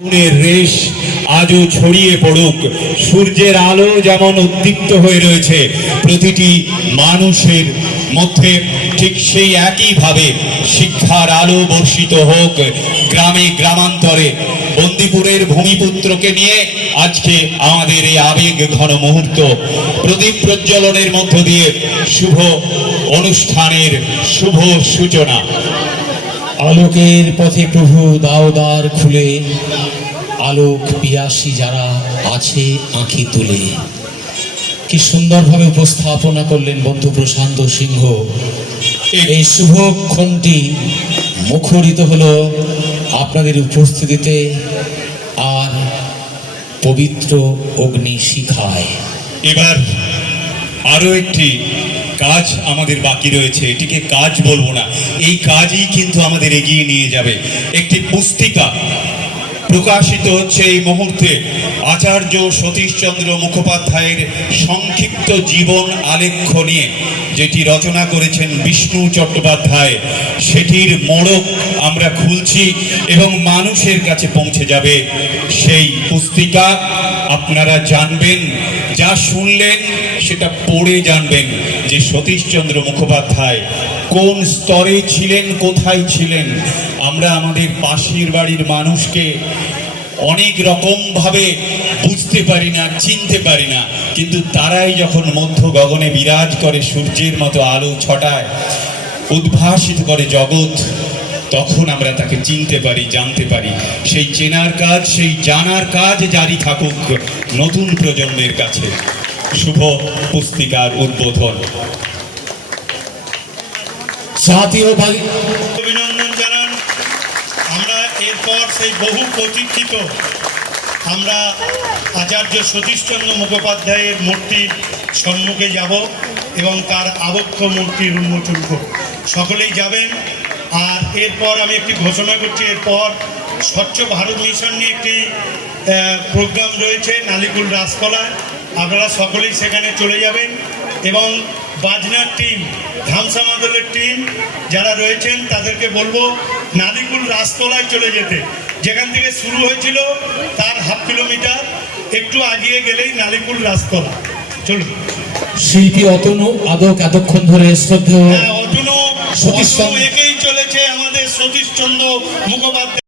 আগুনের রেশ আজও ছড়িয়ে পড়ুক। সূর্যের আলো যেমন উদ্দীপ্ত হয়ে রয়েছে প্রতিটি মানুষের মধ্যে, ঠিক সেই একইভাবে শিক্ষার আলো বর্ষিত হোক গ্রামে গ্রামান্তরে। বন্দিপুরের ভূমিপুত্রকে নিয়ে আজকে আমাদের এই আবেগ ঘন মুহূর্ত, প্রদীপ প্রজ্বলনের মধ্য দিয়ে শুভ অনুষ্ঠানের শুভ সূচনা। আলোকের পথে প্রভু দাও দ্বার খুলে, আলোক পিয়াসী যারা আছে আঁখি তুলে। কি সুন্দরভাবে উপস্থাপনা করলেন বন্ধু প্রশান্ত সিংহ। এই শুভক্ষণটি মুখরিত হলো আপনাদের উপস্থিতিতে আর পবিত্র অগ্নি শিখায়। এবার আরো একটি কাজ আমাদের বাকি রয়েছে, এটিকে কাজ বলবো না, এই কাজই কিন্তু আমাদের এগিয়ে নিয়ে যাবে। একটি পুস্তিকা প্রকাশিত হচ্ছে এই মুহূর্তে আচার্য সতীশচন্দ্র মুখোপাধ্যায়ের সংক্ষিপ্ত জীবন আলেখ্য নিয়ে, যেটি রচনা করেছেন বিষ্ণু চট্টোপাধ্যায়। সেটির মোড়ক আমরা খুলছি এবং মানুষের কাছে পৌঁছে যাবে সেই পুস্তিকা। আপনারা জানবেন, যা শুনলেন সেটা পড়ে জানবেন যে সতীশচন্দ্র মুখোপাধ্যায় কোন স্তরে ছিলেন, কোথায় ছিলেন। আমরা আমাদের পাশের বাড়ির মানুষকে অনেক রকম ভাবে বুঝতে পারি না, চিনতে পারি না, কিন্তু তারাই যখন মধ্য গগনে বিরাজ করে, সূর্যের মতো আলো ছটায়, উদ্ভাসিত করে জগৎ, তখন আমরা তাকে চিনতে পারি, জানতে পারি। সেই চেনার কাজ, সেই জানার কাজ জারি থাকুক নতুন প্রজন্মের কাছে। শুভ পুস্তিকার উদ্বোধন। জাতীয় অভিনন্দন জানান। আমরা এরপর সেই বহু প্রতীক্ষিত আমরা আচার্য সতীশচন্দ্র মুখোপাধ্যায়ের মূর্তির সম্মুখে যাব এবং তার আবক্ষ মূর্তির উন্মোচন করব। সকলেই যাবেন। আর এরপর আমি একটি ঘোষণা করছি, এরপর স্বচ্ছ ভারত মিশন নিয়ে একটি প্রোগ্রাম রয়েছে নালিকুল রাসকলায়। আপনারা সকলেই সেখানে চলে যাবেন এবং বাজনার টিম, ধামসা মাদলের টিম যারা রয়েছেন তাদেরকে বলবো নালিকুল রাসকলায় চলে যেতে। যেখান থেকে শুরু হয়েছিল তার হাফ কিলোমিটার একটু আগিয়ে গেলেই নালিকুল রাসকলা। চলুন। শিল্পী অতনু আদক এতক্ষণ ধরে শ্রদ্ধেয় অতনু একেই চলেছে আমাদের সতীশচন্দ্র মুখোপাধ্যায়।